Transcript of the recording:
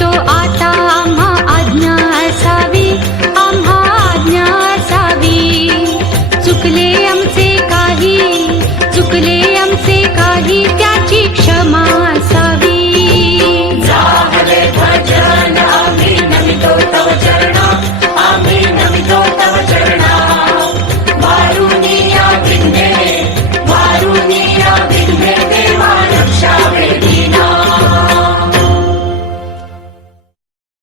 তো আর